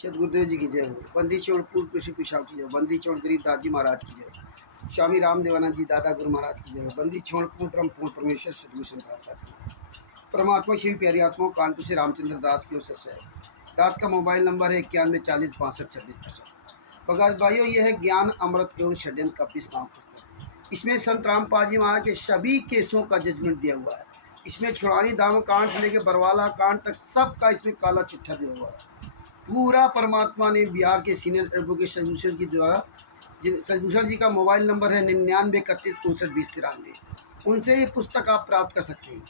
सदगुरुदेव जी की जय हो। बंदी छोड़ पूर्व कृषि पिछाव की जय हो। बंदी छोड़ गरीब दादी महाराज की जय हो। स्वामी राम देवानंद जी दादा गुरु महाराज की जय हो। बंदी छोड़ पूर्ण ब्रह्म पूर्ण परमेश्वर सदगुरु शंकराचार्य परमात्मा शिव प्यारी आत्मा कानपुर से रामचंद्र दास की ओर से दास का मोबाइल नंबर है 9140 62 26 65। भगत भाइयों, यह है ज्ञान अमृत एवं षड्यंत्र का 20 नाम पुस्तक। इसमें संत रामपाल जी महाराज के सभी केसों का जजमेंट दिया हुआ है। इसमें छुड़ानी दाम कांड से लेकर बरवाला कांड तक सबका इसमें काला चिट्ठा दिया हुआ है। पूरा परमात्मा ने बिहार के सीनियर एडवोकेट सदभूषण जी द्वारा, सदभूषण जी का मोबाइल नंबर है 9931592093। उनसे ये पुस्तक आप प्राप्त कर सकते हैं।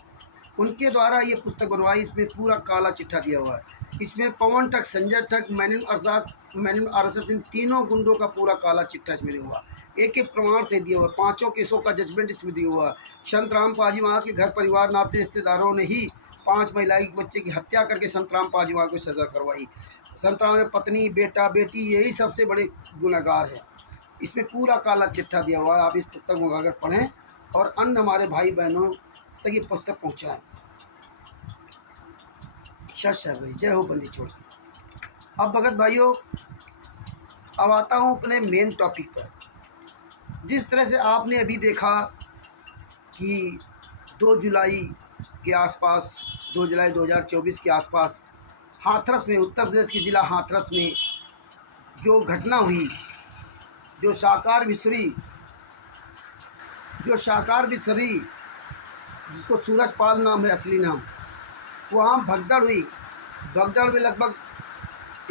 उनके द्वारा ये पुस्तक बनवाई। इसमें पूरा काला चिट्ठा दिया हुआ है। इसमें पवन ठग, संजय ठग, मैनुअल आरएसएस, इन तीनों गुंडों का पूरा काला चिट्ठा इसमें दिया हुआ। एक एक प्रमाण से दिया हुआ। पांचों केसों का जजमेंट इसमें दिया हुआ। संत रामपाल जी महाराज के घर परिवार नाते रिश्तेदारों ने ही 5 महिला बच्चे की हत्या करके संत रामपाल जी महाराज को सजा करवाई। संत राम ने पत्नी, बेटा, बेटी, यही सबसे बड़े गुनहगार हैं। इसमें पूरा काला चिट्ठा दिया हुआ है। आप इस पुस्तक को अगर पढ़ें और अन्य हमारे भाई बहनों तक ये पुस्तक पहुँचाएँ। सत भाई, जय हो बंदी छोड़। अब भगत भाइयों, अब आता हूँ अपने मेन टॉपिक पर। जिस तरह से आपने अभी देखा कि 2 जुलाई के आसपास, 2 जुलाई 2024 के आसपास हाथरस में, उत्तर प्रदेश के ज़िला हाथरस में जो घटना हुई, जो साकार बिसरी जिसको सूरजपाल नाम है असली नाम, वहाँ भगदड़ हुई। भगदड़ में लगभग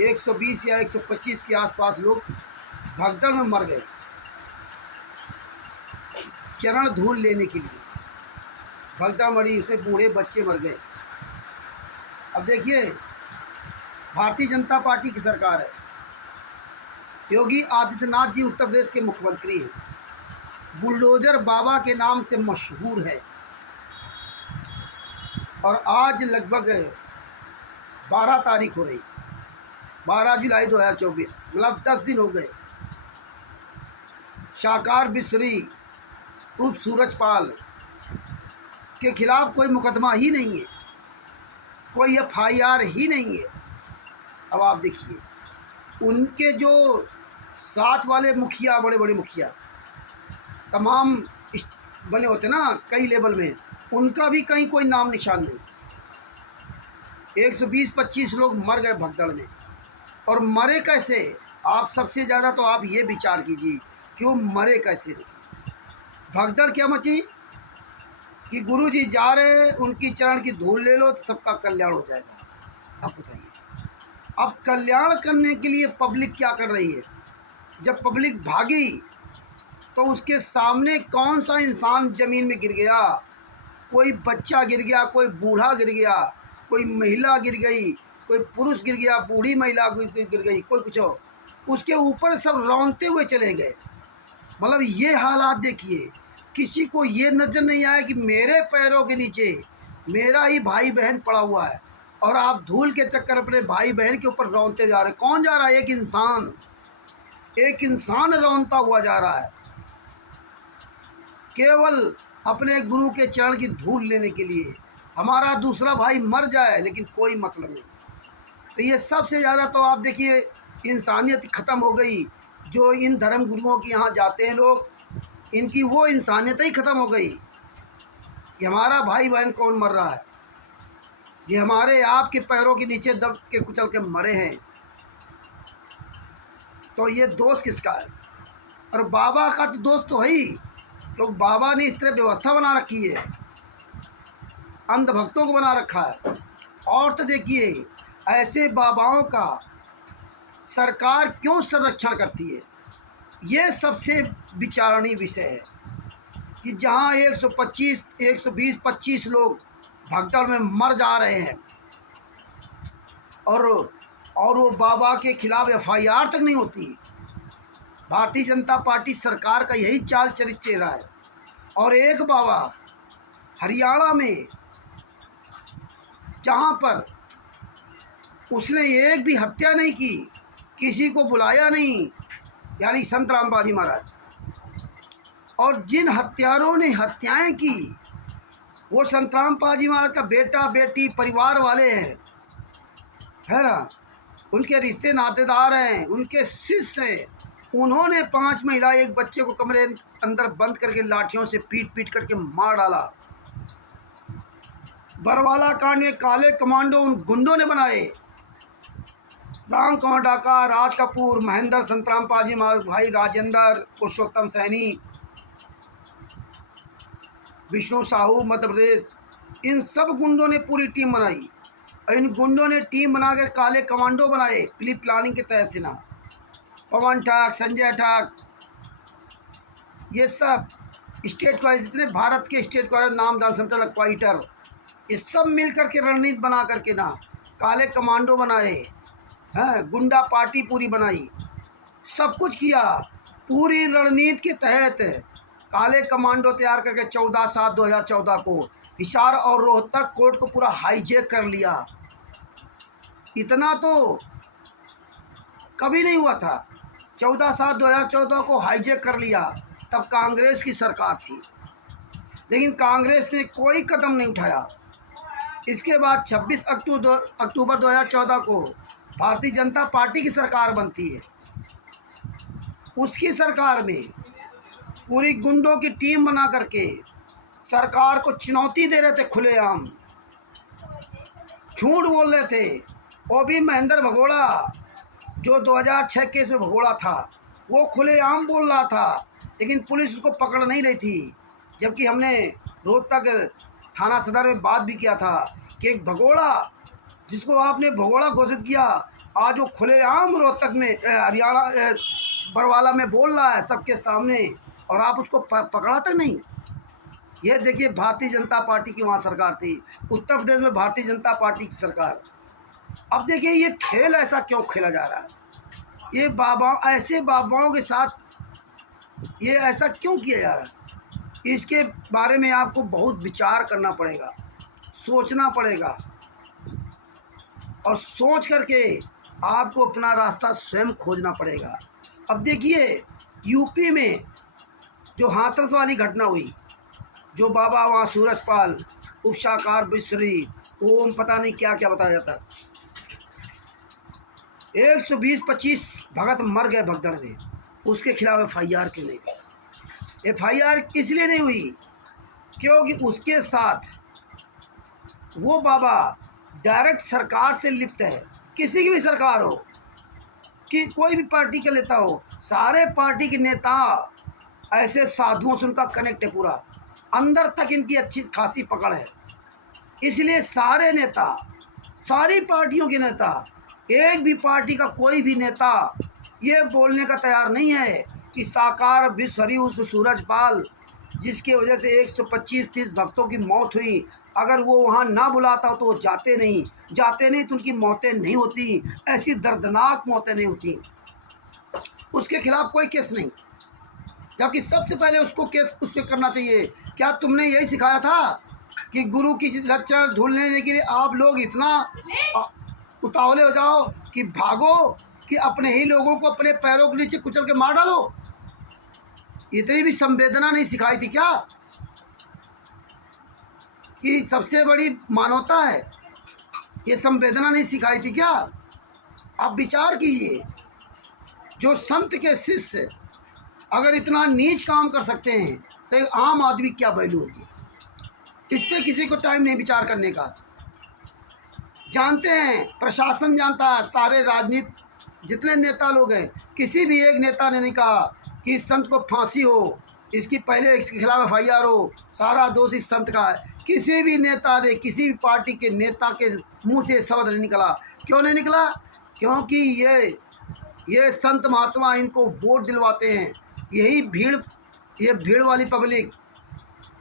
120 या 125 के आसपास लोग भगदड़ में मर गए, चरण धूल लेने के लिए। भगदड़ मरी, उसमें बूढ़े बच्चे मर गए। अब देखिए, भारतीय जनता पार्टी की सरकार है। योगी आदित्यनाथ जी उत्तर प्रदेश के मुख्यमंत्री हैं। बुलडोजर बाबा के नाम से मशहूर है। और आज लगभग 12 तारीख हो रही, 12 जुलाई 2024, मतलब 10 दिन हो गए। साकार बिसरी उर्फ सूरजपाल के खिलाफ कोई मुकदमा ही नहीं है, कोई FIR ही नहीं है। अब आप देखिए, उनके जो साथ वाले मुखिया, बड़े बड़े मुखिया तमाम बने होते ना कई लेवल में, उनका भी कहीं कोई नाम निशान नहीं। 120-25 लोग मर गए भगदड़ में। और मरे कैसे? आप सबसे ज़्यादा तो आप ये विचार कीजिए कि वो मरे कैसे। भगदड़ क्या मची कि गुरु जी जा रहे, उनकी चरण की धूल ले लो तो सबका कल्याण हो जाएगा। अब बताइए, अब कल्याण करने के लिए पब्लिक क्या कर रही है? जब पब्लिक भागी तो उसके सामने कौन सा इंसान ज़मीन में गिर गया? कोई बच्चा गिर गया, कोई बूढ़ा गिर गया, कोई महिला गिर गई, कोई पुरुष गिर गया, बूढ़ी महिला गिर गई, कोई कुछ हो। उसके ऊपर सब रौंदते हुए चले गए। मतलब ये हालात देखिए, किसी को ये नज़र नहीं आया कि मेरे पैरों के नीचे मेरा ही भाई बहन पड़ा हुआ है, और आप धूल के चक्कर अपने भाई बहन के ऊपर रौंदते जा रहे हैं। कौन जा रहा है? एक इंसान रौंदता हुआ जा रहा है, केवल अपने गुरु के चरण की धूल लेने के लिए। हमारा दूसरा भाई मर जाए लेकिन कोई मतलब नहीं। तो ये सबसे ज़्यादा तो आप देखिए, इंसानियत ख़त्म हो गई। जो इन धर्म गुरुओं के यहाँ जाते हैं लोग, इनकी वो इंसानियत ही ख़त्म हो गई कि हमारा भाई बहन कौन मर रहा है। ये हमारे आपके पैरों के नीचे दब के कुचल के मरे हैं। तो ये दोष किसका है? और बाबा का तो दोष तो है ही, तो बाबा ने इस तरह व्यवस्था बना रखी है, अंधभक्तों को बना रखा है। और तो देखिए, ऐसे बाबाओं का सरकार क्यों संरक्षण करती है? ये सबसे विचारणीय विषय है कि जहाँ 125, 120, 25 लोग भगदड़ में मर जा रहे हैं, और वो बाबा के खिलाफ FIR तक नहीं होती। भारतीय जनता पार्टी सरकार का यही चाल चरित्र रहा है। और एक बाबा हरियाणा में, जहाँ पर उसने एक भी हत्या नहीं की, किसी को बुलाया नहीं, यानी संत रामपाल जी महाराज। और जिन हत्यारों ने हत्याएं की, वो संत रामपाल जी महाराज का बेटा, बेटी, परिवार वाले हैं, है ना। उनके रिश्ते नातेदार हैं, उनके शिष्य हैं। उन्होंने 5 महिला एक बच्चे को कमरे अंदर बंद करके लाठियों से पीट पीट करके मार डाला। बरवाला कांड में काले कमांडो उन गुंडों ने बनाए। राम कुमार डाका, राज कपूर, महेंद्र, संतराम पाजी, भाई राजेंद्र, पुरुषोत्तम सैनी, विष्णु साहू मध्य प्रदेश, इन सब गुंडों ने पूरी टीम बनाई। इन गुंडों ने टीम बनाकर काले कमांडो बनाए प्री प्लानिंग के तहत से ना। पवन ठाक, संजय ठाक, ये सब स्टेट वाइज जितने भारत के स्टेट वाइज नामदार संचालक क्वाइटर, ये सब मिल करके रणनीति बना करके ना काले कमांडो बनाए हैं, गुंडा पार्टी पूरी बनाई, सब कुछ किया। पूरी रणनीति के तहत काले कमांडो तैयार करके 14/7/2014 को हिसार और रोहतक कोर्ट को पूरा हाईजैक कर लिया। इतना तो कभी नहीं हुआ था। 14/7/2014 को हाईजैक कर लिया। तब कांग्रेस की सरकार थी, लेकिन कांग्रेस ने कोई कदम नहीं उठाया। इसके बाद 26 अक्टूबर 2014 को भारतीय जनता पार्टी की सरकार बनती है। उसकी सरकार में पूरी गुंडों की टीम बना करके सरकार को चुनौती दे रहे थे, खुलेआम झूठ बोल रहे थे। वो भी महेंद्र भगोड़ा, जो 2006 केस में भगोड़ा था, वो खुलेआम बोल रहा था, लेकिन पुलिस उसको पकड़ नहीं रही थी। जबकि हमने रोहतक थाना सदर में बात भी किया था कि एक भगोड़ा, जिसको आपने भगोड़ा घोषित किया, आज वो खुलेआम रोहतक में हरियाणा बरवाला में बोल रहा है सबके सामने, और आप उसको पकड़ा तक नहीं। ये देखिए, भारतीय जनता पार्टी की वहाँ सरकार थी, उत्तर प्रदेश में भारतीय जनता पार्टी की सरकार। अब देखिए ये खेल ऐसा क्यों खेला जा रहा है, ये ऐसे बाबाओं के साथ ये ऐसा क्यों किया जा रहा है, इसके बारे में आपको बहुत विचार करना पड़ेगा, सोचना पड़ेगा, और सोच करके आपको अपना रास्ता स्वयं खोजना पड़ेगा। अब देखिए यूपी में जो हाथरस वाली घटना हुई, जो बाबा वहाँ सूरजपाल, उपशाकार बिश्री, ओम पता नहीं क्या क्या बताया जाता, 120-25 भगत मर गए भगदड़ में, उसके खिलाफ FIR क्यों नहीं हुई? FIR इसलिए नहीं हुई क्योंकि उसके साथ वो बाबा डायरेक्ट सरकार से लिप्त है। किसी की भी सरकार हो, कि कोई भी पार्टी का नेता हो, सारे पार्टी के नेता ऐसे साधुओं से उनका कनेक्ट है, पूरा अंदर तक इनकी अच्छी खासी पकड़ है। इसलिए सारे नेता, सारी पार्टियों के नेता, एक भी पार्टी का कोई भी नेता ये बोलने का तैयार नहीं है कि साकार बिश्री उस सूरजपाल, जिसकी वजह से 125-30 भक्तों की मौत हुई, अगर वो वहाँ ना बुलाता तो वो जाते नहीं तो उनकी मौतें नहीं होती, ऐसी दर्दनाक मौतें नहीं होती। उसके खिलाफ कोई केस नहीं, जबकि सबसे पहले उसको केस उस पर करना चाहिए। क्या तुमने यही सिखाया था कि गुरु की लक्षण धूल लेने के लिए आप लोग इतना उतावले हो जाओ कि भागो, कि अपने ही लोगों को अपने पैरों के नीचे कुचल के मार डालो? इतनी भी संवेदना नहीं सिखाई थी क्या, कि सबसे बड़ी मानवता है, ये संवेदना नहीं सिखाई थी क्या? आप विचार कीजिए, जो संत के शिष्य अगर इतना नीच काम कर सकते हैं तो एक आम आदमी क्या वैल्यू होगी? इस पर किसी को टाइम नहीं विचार करने का। जानते हैं, प्रशासन जानता है, सारे राजनीति जितने नेता लोग हैं, किसी भी एक नेता ने नहीं कहा कि इस संत को फांसी हो, इसकी पहले इसके खिलाफ FIR हो, सारा दोष इस संत का है। किसी भी नेता ने, किसी भी पार्टी के नेता के मुंह से शब्द नहीं निकला। क्यों नहीं निकला? क्योंकि ये संत महात्मा इनको वोट दिलवाते हैं। यही भीड़, ये भीड़ वाली पब्लिक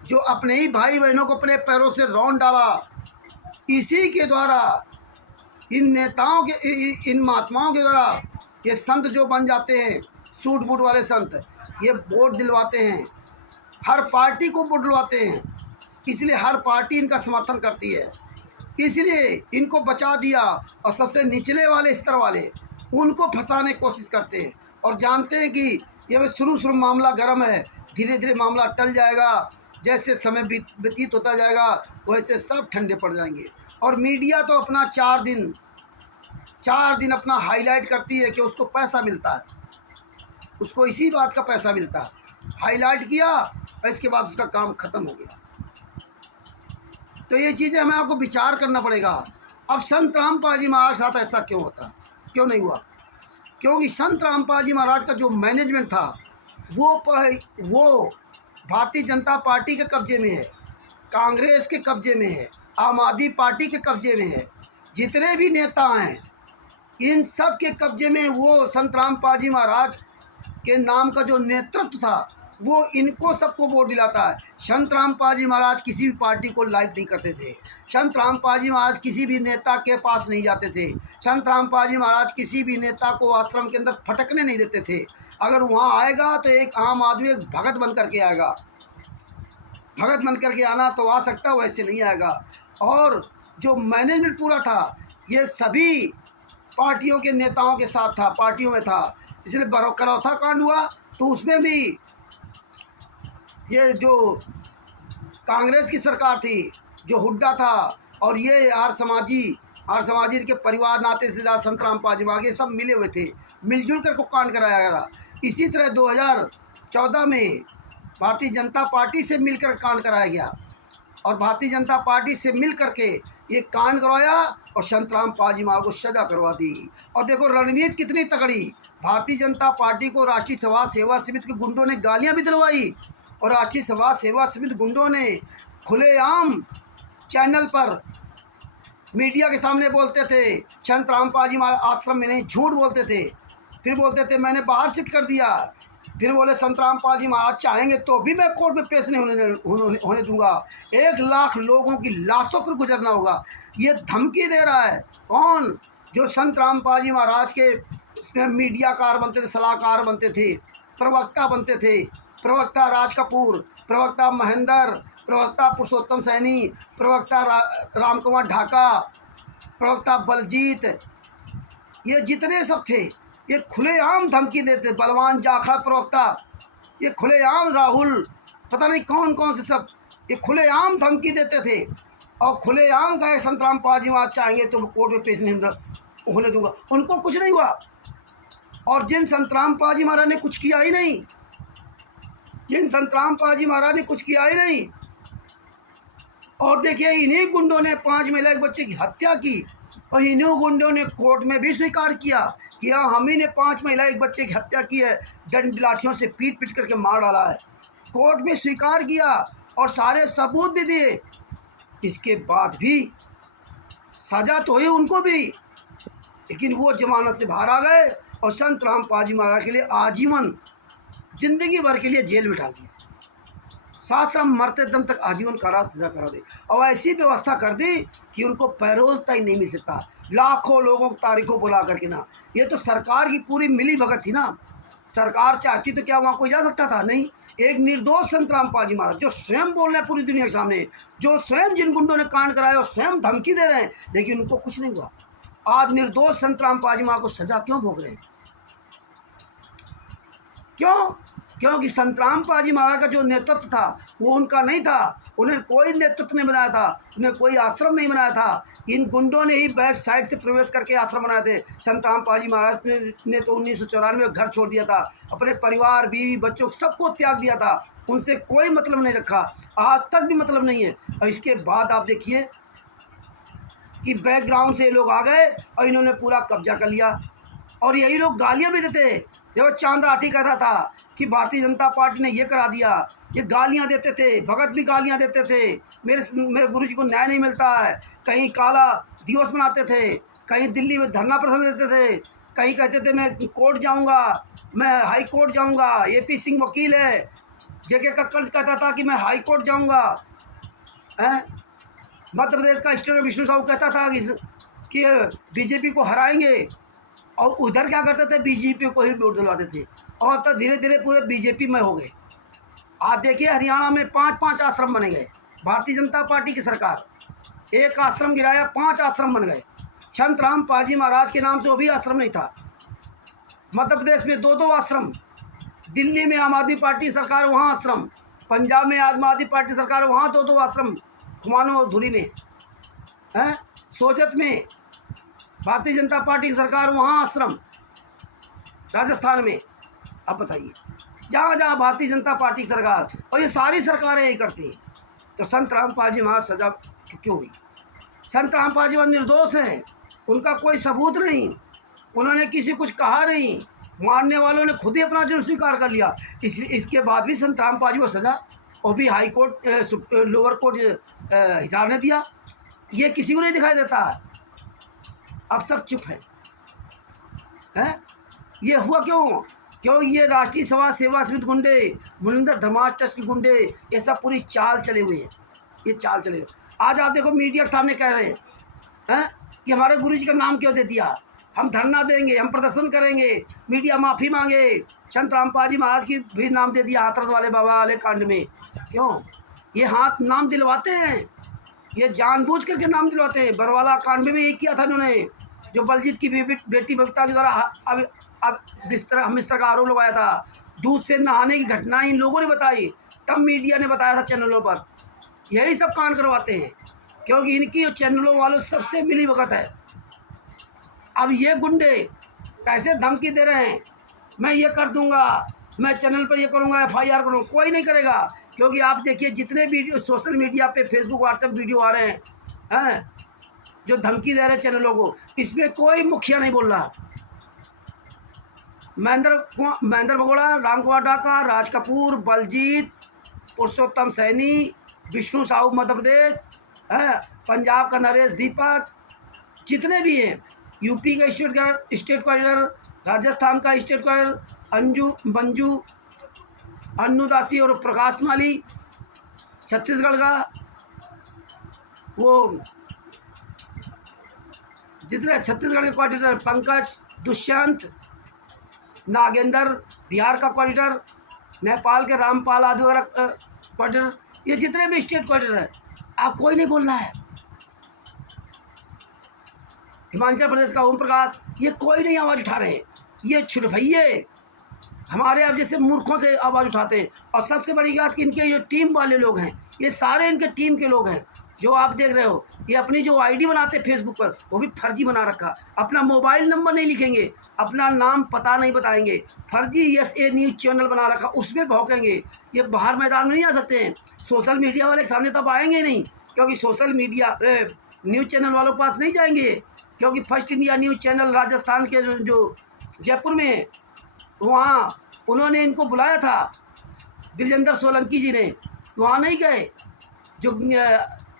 जो अपने ही भाई बहनों को अपने पैरों से रौंद डाला, इसी के द्वारा, इन नेताओं के, इन महात्माओं के द्वारा ये संत जो बन जाते हैं, सूट बूट वाले संत, ये वोट दिलवाते हैं, हर पार्टी को वोट दिलवाते हैं, इसलिए हर पार्टी इनका समर्थन करती है, इसलिए इनको बचा दिया। और सबसे निचले वाले स्तर वाले, उनको फंसाने की कोशिश करते हैं, और जानते हैं कि ये शुरू मामला गर्म है, धीरे धीरे मामला टल जाएगा, जैसे समय व्यतीत होता जाएगा वैसे सब ठंडे पड़ जाएंगे। और मीडिया तो अपना 4 दिन 4 दिन अपना हाईलाइट करती है कि उसको पैसा मिलता है, उसको इसी बात का पैसा मिलता है। हाईलाइट किया और इसके बाद उसका काम ख़त्म हो गया। तो ये चीज़ें हमें आपको विचार करना पड़ेगा। अब संत रामपाल जी महाराज के साथ ऐसा क्यों होता, क्यों नहीं हुआ? क्योंकि संत रामपाल जी महाराज का जो मैनेजमेंट था वो भारतीय जनता पार्टी के कब्जे में है, कांग्रेस के कब्जे में है, आम आदमी पार्टी के कब्जे में है। जितने भी नेता हैं इन सब के कब्जे में वो संत रामपाल जी महाराज के नाम का जो नेतृत्व था वो इनको सबको वोट दिलाता है। संत रामपाल जी महाराज किसी भी पार्टी को लाइक नहीं करते थे। संत रामपाल जी महाराज किसी भी नेता के पास नहीं जाते थे। संत रामपाल जी महाराज किसी भी नेता को आश्रम के अंदर फटकने नहीं देते थे। अगर वहाँ आएगा तो एक आम आदमी एक भगत बन करके आएगा। भगत बन करके आना तो आ सकता, वैसे नहीं आएगा। और जो मैनेजमेंट पूरा था ये सभी पार्टियों के नेताओं के साथ था, पार्टियों में था। इसलिए करौथा कांड हुआ तो उसमें भी ये जो कांग्रेस की सरकार थी, जो हुड्डा था, और ये आर्य समाजी के परिवार नाते रिश्तेदार संत रामपाल जी आगे सब मिले हुए थे, मिलजुल कर को कांड कराया गया था। इसी तरह 2014 में भारतीय जनता पार्टी से मिलकर कांड कराया गया और भारतीय जनता पार्टी से मिल करके ये कांड करवाया और संत रामपाल जी महाराज को सजा करवा दी। और देखो रणनीति कितनी तगड़ी। भारतीय जनता पार्टी को राष्ट्रीय समाज सेवा समिति के गुंडों ने गालियां भी दिलवाई और राष्ट्रीय समाज सेवा समिति गुंडों ने खुलेआम चैनल पर मीडिया के सामने बोलते थे संत रामपाल जी महाराज आश्रम में नहीं, झूठ बोलते थे। फिर बोलते थे मैंने बाहर शिफ्ट कर दिया। फिर बोले संत रामपाल जी महाराज चाहेंगे तो भी मैं कोर्ट में पेश नहीं होने दूंगा। 1 लाख लोगों की लाशों पर गुजरना होगा। ये धमकी दे रहा है कौन? जो संत रामपाल जी महाराज के उसमें मीडियाकार बनते थे, सलाहकार बनते थे, प्रवक्ता बनते थे। प्रवक्ता राज कपूर, प्रवक्ता महेंद्र, प्रवक्ता पुरुषोत्तम सैनी, प्रवक्ता राम कुमार ढाका, प्रवक्ता बलजीत, ये जितने सब थे ये खुलेआम धमकी देते। बलवान जाखड़ प्रवक्ता, ये खुलेआम राहुल, पता नहीं कौन कौन से सब, ये खुलेआम धमकी देते थे और खुलेआम कहे संत रामपाल जी महाराज चाहेंगे तो कोर्ट में पेश नहीं होने दूंगा। उनको कुछ नहीं हुआ। और जिन संत रामपाल जी महाराज ने कुछ किया ही नहीं, जिन संत रामपाल जी महाराज ने कुछ किया ही नहीं। और देखिए इन्हीं गुंडों ने 5 महिला एक बच्चे की हत्या की और इन्हीं गुंडों ने कोर्ट में भी स्वीकार किया कि हाँ हम ही ने 5 महिला एक बच्चे की हत्या की है, डंड लाठियों से पीट पीट करके मार डाला है। कोर्ट में स्वीकार किया और सारे सबूत भी दिए। इसके बाद भी सजा तो हुई उनको भी, लेकिन वो जमानत से बाहर आ गए और संत रामपाल जी महाराज के लिए आजीवन, जिंदगी भर के लिए जेल में डाल दिया। सासाराम मरते दम तक आजीवन कारावास सजा करा दे और ऐसी व्यवस्था कर दी कि उनको पैरोल तक नहीं मिल सकता। लाखों लोगों की तारीखों बुला करके ना, ये तो सरकार की पूरी मिली भगत थी ना। सरकार चाहती तो क्या वहाँ कोई जा सकता था? नहीं। एक निर्दोष संत रामपाल जी महाराज जो स्वयं बोल रहे हैं पूरी दुनिया के सामने, जो स्वयं जिन गुंडों ने कांड कराए और स्वयं धमकी दे रहे हैं, लेकिन उनको कुछ नहीं हुआ। आज निर्दोष संत रामपाल जी महाराज को सजा क्यों भोग रहे हैं? क्यों? क्योंकि संत रामपाल जी महाराज का जो नेतृत्व था वो उनका नहीं था। उन्हें कोई नेतृत्व नहीं बनाया था, उन्हें कोई आश्रम नहीं बनाया था। इन गुंडों ने ही बैक साइड से प्रवेश करके आश्रम बनाए थे। संत रामपाल जी महाराज ने तो 1994 में घर छोड़ दिया था, अपने परिवार, बीवी, बच्चों सबको त्याग दिया था। उनसे कोई मतलब नहीं रखा, आज तक भी मतलब नहीं है। और इसके बाद आप देखिए कि बैकग्राउंड से ये लोग आ गए और इन्होंने पूरा कब्जा कर लिया। और यही लोग गालियाँ भी देते। देखो चांद राठी कहता था कि भारतीय जनता पार्टी ने ये करा दिया, ये गालियां देते थे। भगत भी गालियां देते थे, मेरे गुरुजी को न्याय नहीं मिलता है। कहीं काला दिवस मनाते थे, कहीं दिल्ली में धरना प्रदर्शन देते थे, कहीं कहते थे मैं कोर्ट जाऊंगा, मैं हाई कोर्ट जाऊंगा। AP सिंह वकील है, JK कक्कड़ कहता था कि मैं हाई कोर्ट जाऊंगा। मध्य प्रदेश का स्टेट विष्णु साहू कहता था कि BJP को हराएंगे, और उधर क्या करते थे? BJP को ही वोट दिलवाते थे। और अब तो धीरे धीरे पूरे BJP में हो गए। आज देखिए हरियाणा में 5-5 आश्रम बने गए। भारतीय जनता पार्टी की सरकार एक आश्रम गिराया, 5 आश्रम बन गए। संत रामपाल जी महाराज के नाम से वो भी आश्रम नहीं था। मध्य प्रदेश में 2-2 आश्रम, दिल्ली में आम आदमी पार्टी सरकार वहाँ आश्रम, पंजाब में आम आदमी पार्टी सरकार वहाँ 2-2 आश्रम, खुमानो और धुरी में, सोजत में, भारतीय जनता पार्टी की सरकार वहाँ आश्रम राजस्थान में। अब बताइए, जहाँ जहाँ भारतीय जनता पार्टी की सरकार, और ये सारी सरकारें यही करती हैं। तो संत रामपाल जी महाराज सजा क्यों हुई? संत रामपाल जी महाराज निर्दोष हैं, उनका कोई सबूत नहीं, उन्होंने किसी कुछ कहा नहीं, मारने वालों ने खुद ही अपना जुर्म स्वीकार कर लिया। इसके बाद भी संत रामपाल जी को सजा, वो भी high court lower court Hisar ने दिया। ये किसी को नहीं दिखाई देता है। अब सब चुप हैं। ये हुआ क्यों? क्यों ये राष्ट्रीय समाज सेवा समिति गुंडे, मुनिंदर धर्माज ट्रस्ट के गुंडे, ये सब पूरी चाल चले हुए हैं। ये चाल चले हुए। आज आप देखो मीडिया के सामने कह रहे हैं कि हमारे गुरुजी का नाम क्यों दे दिया, हम धरना देंगे, हम प्रदर्शन करेंगे, मीडिया माफ़ी मांगे। संत रामपाल जी महाराज की भी नाम दे दिया हाथरस वाले बाबा वाले कांड में। क्यों? ये हाथ नाम दिलवाते हैं, ये जानबूझ करके नाम दिलवाते हैं। बरवाला कांड में भी यही किया था इन्होंने, जो बलजीत की बेटी बबीता के द्वारा अब बिस्तर का आरोप लगाया था। दूध से नहाने की घटना इन लोगों ने बताई, तब मीडिया ने बताया था चैनलों पर। यही सब कांड करवाते हैं, क्योंकि इनकी चैनलों वालों सबसे मिली भगत है। अब ये गुंडे कैसे धमकी दे रहे हैं, मैं ये कर दूंगा, मैं चैनल पर ये करूंगा, FIR करूँगा। कोई नहीं करेगा, क्योंकि आप देखिए जितने वीडियो सोशल मीडिया पे फेसबुक व्हाट्सएप वीडियो आ रहे हैं जो धमकी दे रहे हैं चैनलों को, इसमें कोई मुखिया नहीं बोल रहा। महेंद्र भगोड़ा, राम कुमार डाका, राज कपूर, बलजीत, पुरुषोत्तम सैनी, विष्णु साहू मध्य प्रदेश, पंजाब का नरेश दीपक, जितने भी हैं, यूपी का स्टेट कोऑर्डिनेटर, राजस्थान का स्टेट कोऑर्डिनेटर मंजू अन्नुदासी और प्रकाश माली, छत्तीसगढ़ का वो जितने छत्तीसगढ़ के कोऑर्डिनेटर पंकज, दुष्यंत, नागेंद्र, बिहार का कोऑर्डिनेटर, नेपाल के रामपाल आदि वगैरह कोऑर्डिनेटर, ये जितने भी स्टेट कोऑर्डिनेटर हैं, आप कोई नहीं बोलना है। हिमाचल प्रदेश का ओम प्रकाश, ये कोई नहीं आवाज़ उठा रहे हैं। ये छुटभैये हमारे अब जैसे मूर्खों से आवाज़ उठाते हैं। और सबसे बड़ी बात कि इनके जो टीम वाले लोग हैं, ये सारे इनके टीम के लोग हैं। जो आप देख रहे हो, ये अपनी जो ID बनाते फेसबुक पर, वो भी फर्जी बना रखा। अपना मोबाइल नंबर नहीं लिखेंगे, अपना नाम पता नहीं बताएंगे, फर्जी SA न्यूज़ चैनल बना रखा, उसमें भौंकेंगे। ये बाहर मैदान में नहीं आ सकते हैं, सोशल मीडिया वाले के सामने तब आएंगे नहीं, क्योंकि सोशल मीडिया न्यूज़ चैनल वालों के पास नहीं जाएंगे। क्योंकि first India news channel Rajasthan के जो जयपुर में है, वहाँ उन्होंने इनको बुलाया था, विजेंद्र सोलंकी जी ने, वहाँ नहीं गए। जो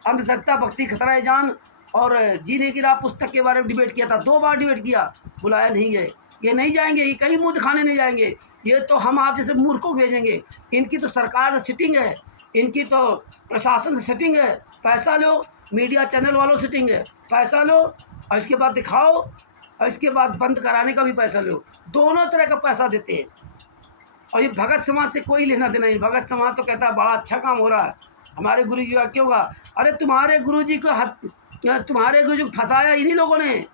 अंधश्रद्धा भक्ति खतरा है जान और जीने की राह पुस्तक के बारे में डिबेट किया था, 2 बार डिबेट किया, बुलाया नहीं गए। ये नहीं जाएंगे, ये कहीं मुँह दिखाने नहीं जाएंगे। ये तो हम आप जैसे मूर्खों को भेजेंगे। इनकी तो सरकार से सिटिंग है, इनकी तो प्रशासन से सिटिंग है। पैसा लो, मीडिया चैनल वालों से सिटिंग है, पैसा लो और इसके बाद दिखाओ, और इसके बाद बंद कराने का भी पैसा लो। दोनों तरह का पैसा देते हैं। और ये भगत समाज से कोई लेना देना नहीं। भगत समाज तो कहता है बड़ा अच्छा काम हो रहा है, हमारे गुरुजी का क्यों होगा? अरे तुम्हारे गुरुजी को फंसाया इन्हीं लोगों ने,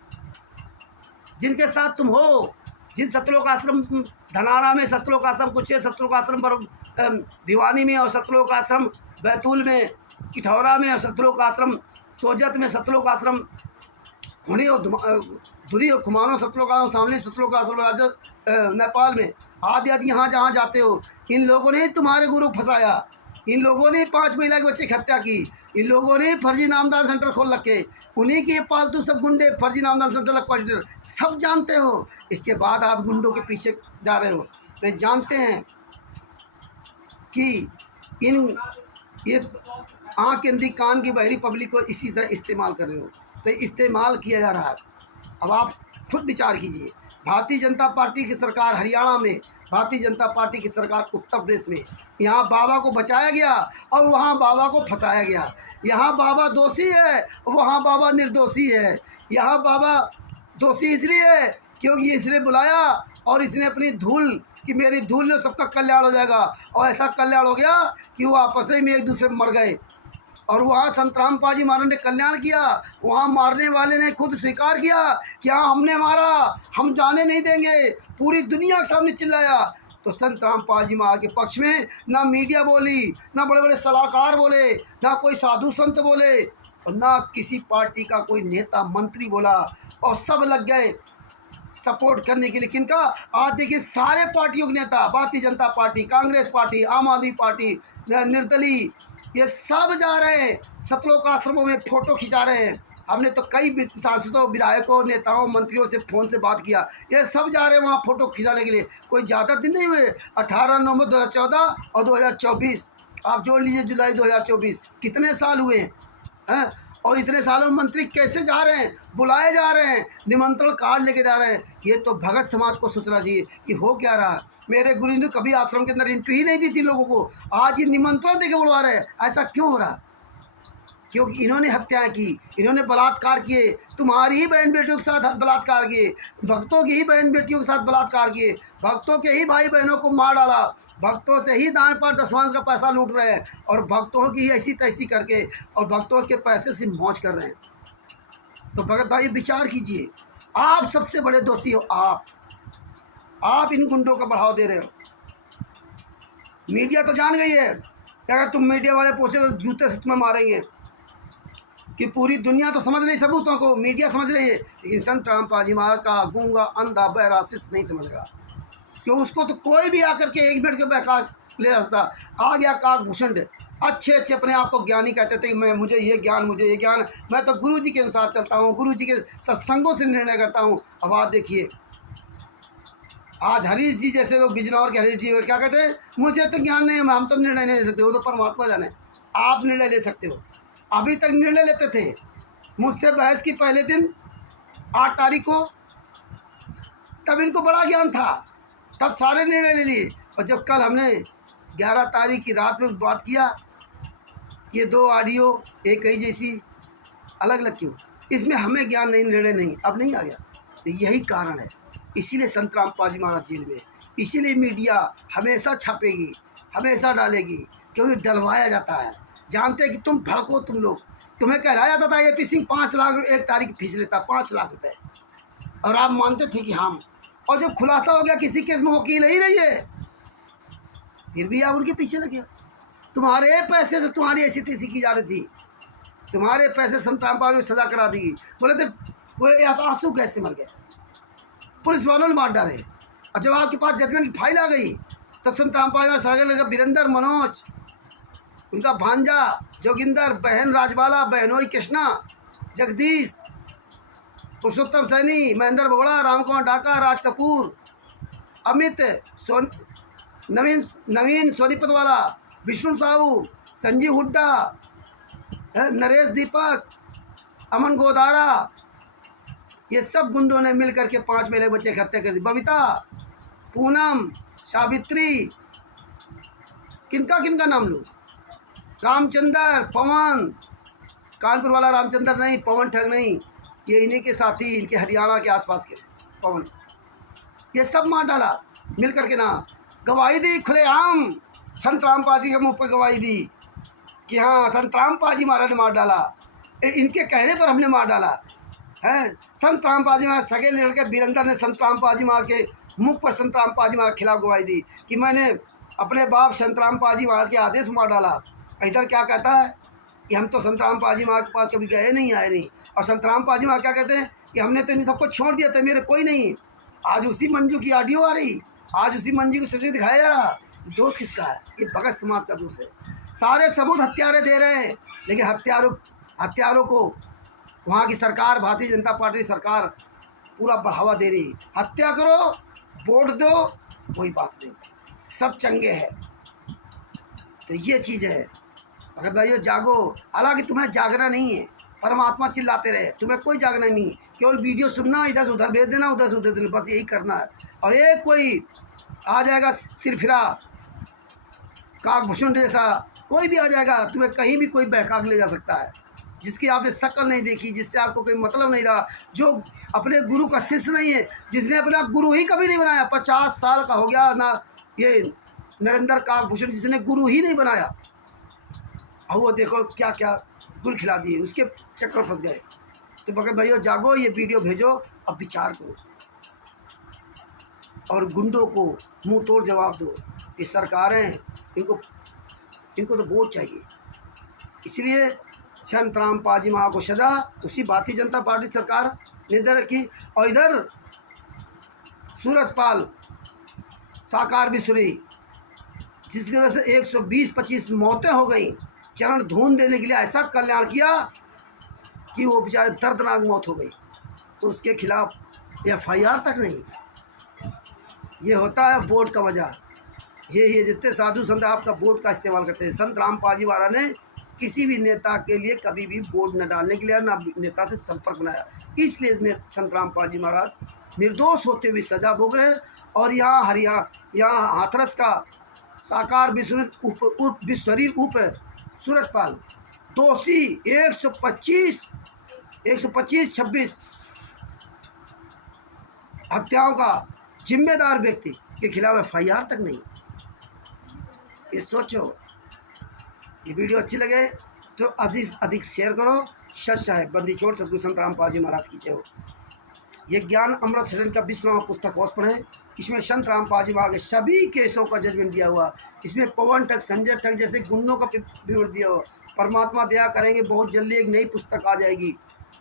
जिनके साथ तुम हो। जिन सतलोक आश्रम धनारा में सतलोक आश्रम, कुछ सतलोक आश्रम पर भिवानी में, और सतलोक आश्रम बैतूल में, किठौरा में, और सतलोक आश्रम सोजत में, सतलोक आश्रम खुणी और धुरी और खुमानो सतलोक आश्रम सामने, सतलोक आश्रम नेपाल में, आदि आदि यहाँ जहाँ जाते हो, इन लोगों ने तुम्हारे गुरु फंसाया। इन लोगों ने 5 महिला के बच्चे की हत्या की। इन लोगों ने फर्जी नामदान सेंटर खोल रखे। उन्हीं के पालतू सब गुंडे फर्जी नामदान सेंटर कोऑर्डिनेटर सब जानते हो। इसके बाद आप गुंडों के पीछे जा रहे हो, तो जानते हैं कि ये आँख के अंधी कान की बहरी पब्लिक को इसी तरह इस्तेमाल कर रहे हो। तो इस्तेमाल किया जा रहा है। अब आप खुद विचार कीजिए। भारतीय जनता पार्टी की सरकार हरियाणा में, भारतीय जनता पार्टी की सरकार उत्तर प्रदेश में, यहाँ बाबा को बचाया गया और वहाँ बाबा को फंसाया गया। यहाँ बाबा दोषी है, वहाँ बाबा निर्दोषी है। यहाँ बाबा दोषी इसलिए है क्योंकि इसने बुलाया और इसने अपनी धूल कि मेरी धूल में सबका कल्याण हो जाएगा, और ऐसा कल्याण हो गया कि वो आपस में एक दूसरे में मर गए। और वहाँ संत रामपाल जी महाराज ने कल्याण किया। वहाँ मारने वाले ने खुद स्वीकार किया कि हाँ हमने मारा, हम जाने नहीं देंगे, पूरी दुनिया के सामने चिल्लाया। तो संत रामपाल जी महाराज के पक्ष में ना मीडिया बोली, ना बड़े बड़े सलाहकार बोले, ना कोई साधु संत बोले, और ना किसी पार्टी का कोई नेता मंत्री बोला। और सब लग गए सपोर्ट करने के लिए। किनका? आज देखिए सारे पार्टियों के नेता, भारतीय जनता पार्टी, कांग्रेस पार्टी, आम आदमी पार्टी, निर्दलीय, ये सब जा रहे हैं सतलोक आश्रमों में फ़ोटो खिंचा रहे हैं। हमने तो कई सांसदों, विधायकों, नेताओं, मंत्रियों से फ़ोन से बात किया, ये सब जा रहे हैं वहाँ फ़ोटो खिंचाने के लिए। कोई ज़्यादा दिन नहीं हुए, 18 नवंबर 2014 और 2024, आप जोड़ लीजिए जुलाई 2024, कितने साल हुए हैं? और इतने सालों में मंत्री कैसे जा रहे हैं, बुलाए जा रहे हैं, निमंत्रण कार्ड लेके जा रहे हैं। ये तो भगत समाज को सोचना चाहिए कि हो क्या रहा है। मेरे गुरु जी ने कभी आश्रम के अंदर एंट्री ही नहीं दी थी लोगों को, आज ये निमंत्रण देके बुलवा रहे हैं। ऐसा क्यों हो रहा? क्योंकि इन्होंने हत्याएं की, इन्होंने बलात्कार किए, तुम्हारी ही बहन बेटियों के साथ बलात्कार किए, भक्तों की ही बहन बेटियों के साथ बलात्कार किए, भक्तों के ही भाई बहनों को मार डाला, भक्तों से ही दान पर दसवांश का पैसा लूट रहे हैं और भक्तों की ऐसी तैसी करके और भक्तों के पैसे से मौज कर रहे हैं। तो भगत भाई विचार कीजिए, आप सबसे बड़े दोषी हो। आप इन गुंडों का बढ़ावा दे रहे हो। मीडिया तो जान गई है, अगर तुम मीडिया वाले पूछे तो जूते से तुम्हें मारेंगे, कि पूरी दुनिया तो समझ रही सबूतों को, मीडिया समझ रही है, लेकिन संत रामपाल महाराज का गूंगा अंधा बहरा शिष्य नहीं समझेगा। क्यों? उसको तो कोई भी आकर के 1 मिनट के बहकाश ले सकता। आ गया काकभूषण, अच्छे अच्छे अपने आप को ज्ञानी कहते थे कि मुझे ये ज्ञान, मैं तो गुरु जी के अनुसार चलता हूँ, गुरु जी के सत्संगों से निर्णय करता हूँ। अब आप देखिए, आज हरीश जी जैसे लोग, बिजनौर के हरीश जी, और क्या कहते हैं, मुझे तो ज्ञान नहीं है, हम तो निर्णय नहीं ले सकते, वो तो परमात्मा जाने। आप निर्णय ले सकते हो, अभी तक निर्णय लेते थे। मुझसे बहस की पहले दिन 8 तारीख को, तब इनको बड़ा ज्ञान था, तब सारे निर्णय ले लिए। और जब कल हमने 11 तारीख की रात में बात किया, ये 2 ऑडियो एक ही जैसी, अलग अलग क्यों? इसमें हमें ज्ञान नहीं, निर्णय नहीं, अब नहीं आ गया। तो यही कारण है, इसीलिए संत रामपाल जी महाराज जेल में, इसीलिए मीडिया हमेशा छापेगी, हमेशा डालेगी, क्योंकि डलवाया जाता है। जानते हैं कि तुम भड़को, तुम लोग, तुम्हें कहलाया जाता है AP सिंह 5 लाख एक तारीख फीस लेता, 5 लाख रुपए, और आप मानते थे कि हम, और जब खुलासा हो गया किसी केस में वकील ही नहीं है, फिर भी आप उनके पीछे लगे। तुम्हारे पैसे से तुम्हारी ऐसी तैसी की जा रही थी, तुम्हारे पैसे संत रामपाल में सजा करा दी। बोले थे वो आंसू गैस से मर गए, पुलिस वालों ने मार डाले। और जब आपके पास जजमेंट की फाइल आ गई तो संत रामपाल में सजा लगा वीरेंद्र, मनोज, उनका भांजा जोगिंदर, बहन राजबाला, बहनोई कृष्णा, जगदीश, पुरुषोत्तम सैनी, महेंद्र बोगड़ा, रामकुमार डाका, राज कपूर, अमित, नवीन सोनीपत वाला, विष्णु साहू, संजीव हुड्डा, नरेश दीपक, अमन गोदारा, ये सब गुंडों ने मिल करके 5 मेले बच्चे की हत्या कर दी। बबीता, पूनम, सावित्री, किनका किनका नाम लूँ, रामचंद्र, पवन, कानपुर वाला रामचंद्र नहीं, पवन ठग नहीं, ये इन्हीं के साथी, इनके हरियाणा के आसपास के पवन, ये सब मार डाला मिल करके ना। गवाही दी खुलेआम, संत रामपाल जी के मुँह पर गवाही दी कि हाँ संत रामपाल जी महाराज ने मार डाला, इनके कहने पर हमने मार डाला है। संत रामपाल जी महाराज सगे लड़के वीरेंद्र ने संत रामपाल जी महाराज के मुख पर संत रामपाल जी महाराज के खिलाफ गवाही दी कि मैंने अपने बाप संत रामपाल जी महाराज के आदेश मार डाला। इधर क्या कहता है कि हम तो संत रामपाल जी महाराज के पास कभी गए नहीं, आए नहीं, और संत रामपाल जी महाराज क्या कहते हैं कि हमने तो इन सबको छोड़ दिया था, मेरे कोई नहीं। आज उसी मंजू की ऑडियो आ रही, आज उसी मंजू को सब्जेक्ट दिखाया जा रहा। दोष किसका है? ये भगत समाज का दोष है। सारे सबूत हत्यारे दे रहे हैं, लेकिन हत्यारों को वहाँ की सरकार, भारतीय जनता पार्टी सरकार पूरा बढ़ावा दे रही। हत्या करो, वोट दो, कोई बात नहीं, सब चंगे हैं। तो ये चीज़ है भगत भाइयों, जागो। हालांकि तुम्हें जागना नहीं है, परमात्मा चिल्लाते रहे, तुम्हें कोई जागना नहीं, केवल वीडियो सुनना, इधर से उधर भेज देना, उधर से उधर देना, बस यही करना है। और एक कोई आ जाएगा सिरफिरा काकभूषण जैसा, कोई भी आ जाएगा, तुम्हें कहीं भी कोई बहका के ले जा सकता है, जिसकी आपने शक्ल नहीं देखी, जिससे आपको कोई मतलब नहीं रहा, जो अपने गुरु का शिष्य नहीं है, जिसने अपना गुरु ही कभी नहीं बनाया। 50 साल का हो गया ना ये नरेंद्र काकभूषण, जिसने गुरु ही नहीं बनाया, और वो देखो क्या क्या गुल खिला दिए, उसके चक्कर फंस गए। तो भगत भाइयों जागो, ये वीडियो भेजो, अब विचार करो और गुंडों को मुंह तोड़ जवाब दो। ये सरकारें, इनको तो वोट चाहिए। इसलिए संत रामपाल जी महाराज को सजा, उसी भारतीय जनता पार्टी सरकार निधन की। और इधर सूरजपाल साकार बिसुरी, जिसकी वजह से 120-25 मौतें हो गई। चरण धून देने के लिए ऐसा कल्याण किया कि वो बेचारे दर्दनाक मौत हो गई, तो उसके खिलाफ FIR तक नहीं। ये होता है वोट का वजह। ये जितने साधु संत आपका वोट का इस्तेमाल करते हैं। संत रामपाल जी महाराज ने किसी भी नेता के लिए कभी भी वोट न डालने के लिए ना नेता से संपर्क बनाया, इसलिए संत रामपाल जी महाराज निर्दोष होते हुए सजा भोग रहे। और यहाँ हाथरस का साकार उर्फ बिस्वरी उप सूरजपाल दोषी 125-26 हत्याओं का जिम्मेदार व्यक्ति के खिलाफ FIR तक नहीं। ये सोचो। ये वीडियो अच्छी लगे तो अधिक से अधिक शेयर करो। सच साहेब बंदी छोड़ सतगुरु संत रामपाल जी महाराज की जय हो। ये ज्ञान अमृत सदन का 20वां पुस्तक अवश्य पढ़ें। इसमें संत रामपाल जी महाराज के सभी केसों का जजमेंट दिया हुआ। इसमें पवन ठग, संजय ठग जैसे गुंडों का विवरण दिया हुआ। परमात्मा दया करेंगे बहुत जल्दी एक नई पुस्तक आ जाएगी।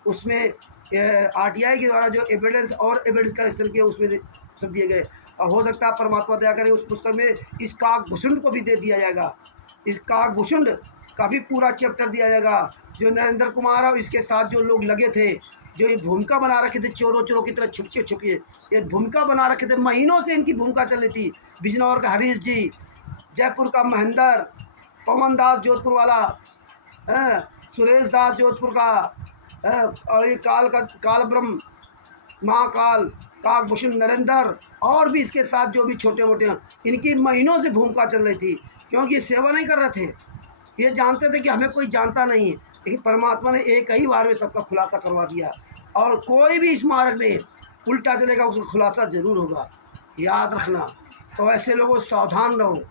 उसमें RTI के द्वारा जो एविडेंस कलेक्शन किया उसमें सब दिए गए। और हो सकता है परमात्मा दया करें उस पुस्तक में इस काकभूषुंड को भी दे दिया जाएगा। इस काकभूषुंड का भी पूरा चैप्टर दिया जाएगा। जो नरेंद्र कुमार और इसके साथ जो लोग लगे थे, जो ये भूमिका बना रखे थे चोरों की तरह छुपिए ये भूमिका बना रखे थे। महीनों से इनकी भूमिका चल रही थी। बिजनौर का हरीश जी, जयपुर का महेंद्र, पवन दास जोधपुर वाला, सुरेश दास जोधपुर का, और ये काल ब्रह्म महाकाल काकभूषुंड नरेंद्र, और भी इसके साथ जो भी छोटे मोटे हैं, इनकी महीनों से भूमिका चल रही थी। क्योंकि सेवा नहीं कर रहे थे, ये जानते थे कि हमें कोई जानता नहीं है। लेकिन परमात्मा ने एक ही बार में सबका खुलासा करवा दिया। और कोई भी इस मार्ग में उल्टा चलेगा उसका खुलासा जरूर होगा, याद रखना। तो ऐसे लोगों सावधान रहो।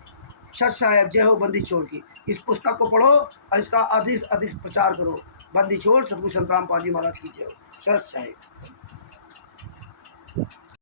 सच साहेब जय हो बंदी छोड़ की। इस पुस्तक को पढ़ो और इसका अधिक से अधिक प्रचार करो। बंदी छोड़ सतगुरु संत रामपाल जी महाराज की जय हो। सच साहेब।